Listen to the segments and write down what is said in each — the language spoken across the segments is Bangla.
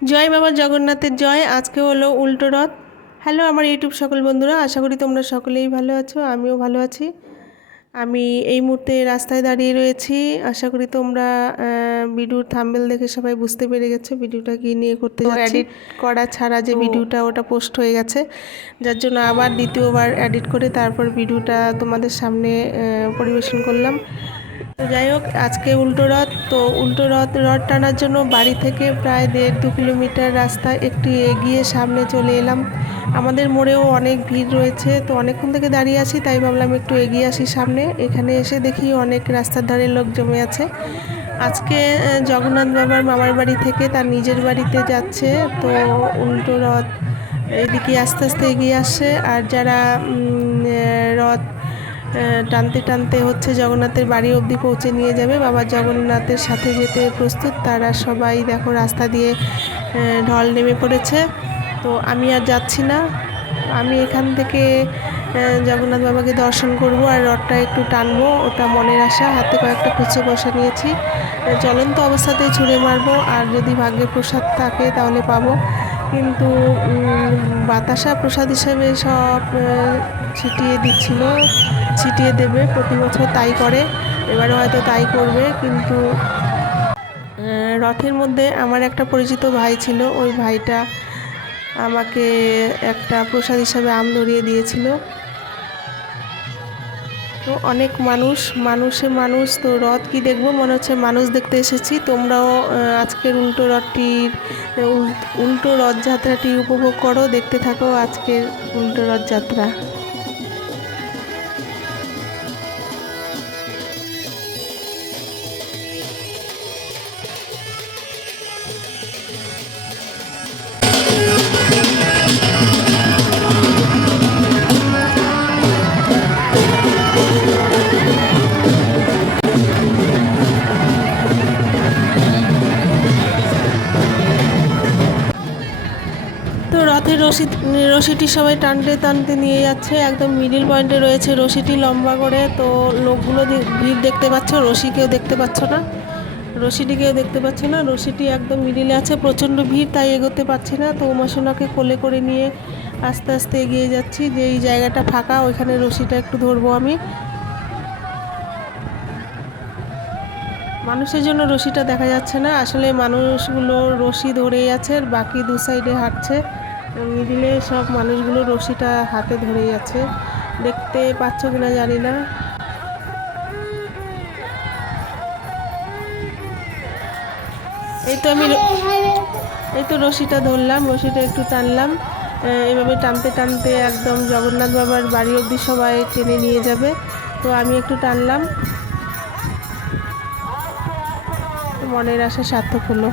জয় বাবা জগন্নাথের জয় আজকে হলো উল্টো রথ। হ্যালো আমার ইউটিউব সকল বন্ধুরা আশা করি তোমরা সকলেই ভালো আছো আমিও ভালো আছি। আমি এই মুহূর্তে রাস্তায় দাঁড়িয়ে রয়েছি আশা করি তোমরা ভিডিওর থাম্বেল দেখে সবাই বুঝতে পেরে গেছো ভিডিওটা কি নিয়ে করতে এডিট করা ছাড়া যে ভিডিওটা ওটা পোস্ট হয়ে গেছে যার জন্য আবার দ্বিতীয়বার এডিট করে তারপর ভিডিওটা তোমাদের সামনে পরিবেশন করলাম। তো যাই হোক, আজকে উল্টো রথ, তো উল্টো রথ রথ টানার জন্য বাড়ি থেকে প্রায় দেড় দু কিলোমিটার রাস্তা একটু এগিয়ে সামনে চলে এলাম। আমাদের মোড়েও অনেক ভিড় রয়েছে, তো অনেকক্ষণ থেকে দাঁড়িয়ে আছি, তাই ভাবলাম একটু এগিয়ে আসি সামনে। এখানে এসে দেখি অনেক রাস্তার ধারে লোক জমে আছে। আজকে জগন্নাথ বাবার মামার বাড়ি থেকে তার নিজের বাড়িতে যাচ্ছে, তো উল্টো রথ এদিকে আস্তে আস্তে এগিয়ে আসছে আর যারা টানতে টানতে হচ্ছে জগন্নাথের বাড়ি অবধি পৌঁছে নিয়ে যাবে। বাবা জগন্নাথের সাথে যেতে প্রস্তুত। তারা সবাই দেখো রাস্তা দিয়ে ঢল নেমে পড়েছে। তো আমি আর যাচ্ছি না। আমি এখান থেকে জগন্নাথ বাবাকে দর্শন করব আর রথটা একটু টানবো। ওটা মনের আশা। হাতে কয়েকটা খুচরো পয়সা নিয়েছি। চলন্ত অবস্থাতেই ছুঁড়ে মারবো। আর যদি ভাগ্যে প্রসাদ থাকে তাহলে পাবো। কিন্তু বাতাসা প্রসাদ হিসেবে সব ছিটিয়ে দিচ্ছিল, ছিটিয়ে দেবে, প্রতি বছর তাই করে, এবারে হয়তো তাই করবে, কিন্তু রথের মধ্যে আমার একটা পরিচিত ভাই ছিল, ওই ভাইটা আমাকে একটা প্রসাদ হিসাবে আম ধরিয়ে দিয়েছিল। তো অনেক মানুষ, মানুষে মানুষ, তো রথ কি দেখব? মনে হচ্ছে মানুষ দেখতে এসেছি। তোমরাও আজকের উল্টো রথটির, উল- উল্টো রথযাত্রাটি উপভোগ করো, দেখতে থাকো আজকের উল্টো রথযাত্রা। তো রশি, রশিটি সবাই টানতে টানতে নিয়ে যাচ্ছে। একদম মিডিল পয়েন্টে রয়েছে রশিটি লম্বা করে। তো লোকগুলো ভিড় দেখতে পাচ্ছ, রশিকেও দেখতে পাচ্ছ না। রশিটিকেও দেখতে পাচ্ছ না। রশিটি একদম মিডিলে আছে। প্রচণ্ড ভিড়, তাই এগোতে পারছি না। তো উমাসোনাকে কোলে করে নিয়ে আস্তে আস্তে এগিয়ে যাচ্ছি। যে এই জায়গাটা ফাঁকা, ওইখানে রশিটা একটু ধরবো আমি। মানুষের জন্য রশিটা দেখা যাচ্ছে না। আসলে মানুষগুলো রশি ধরেই আছে, আর বাকি দু সাইডে হাঁটছে। মিডিলে সব মানুষগুলো রশিটা হাতে ধরে আছে। দেখতে পাচ্ছ কিনা জানি না। এই তো আমি এই তো রশিটা ধরলাম, রশিটা একটু টানলাম। এভাবে টানতে টানতে একদম জগন্নাথ বাবার বাড়ি অবধি সবাই টেনে নিয়ে যাবে। তো আমি একটু টানলাম। মনের আশা সার্থক হলো।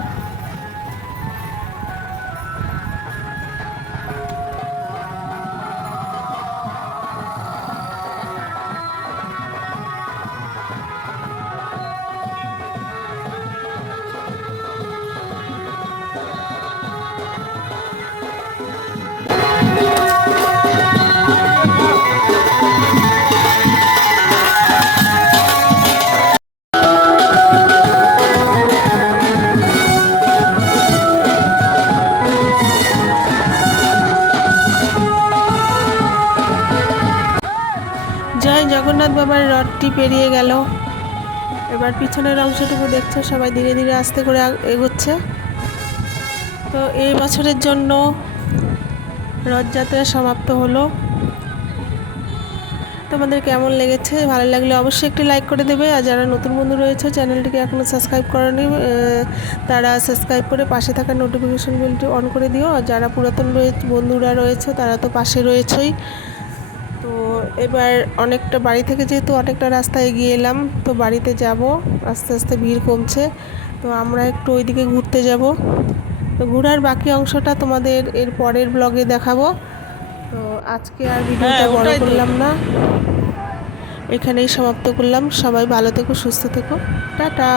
জগন্নাথ বাবার রথটি পেরিয়ে গেল। এবার পিছনের অংশটুকু দেখছ, সবাই ধীরে ধীরে আস্তে করে এগোচ্ছে। তো এই বছরের জন্য রথযাত্রা সমাপ্ত হলো। তোমাদের কেমন লেগেছে? ভালো লাগলে অবশ্যই একটি লাইক করে দেবে। আর যারা নতুন বন্ধু রয়েছে, চ্যানেলটিকে এখনও সাবস্ক্রাইব করেনি তারা সাবস্ক্রাইব করে পাশে থাকা নোটিফিকেশন বেলটি অন করে দিও। আর যারা পুরাতন রয়েছে বন্ধুরা রয়েছে, তারা তো পাশে রয়েছেই। এবার অনেকটা বাড়ি থেকে যেহেতু অনেকটা রাস্তা এগিয়ে এলাম তো বাড়িতে যাব। আস্তে আস্তে ভিড় কমছে। তো আমরা একটু ওইদিকে ঘুরতে যাব। তো ঘোরার বাকি অংশটা তোমাদের এর পরের ব্লগে দেখাবো। তো আজকে আর ভিডিওটা বড় করলাম না। এখানেই সমাপ্ত করলাম। সবাই ভালো থেকো সুস্থ থেকো। টাটা!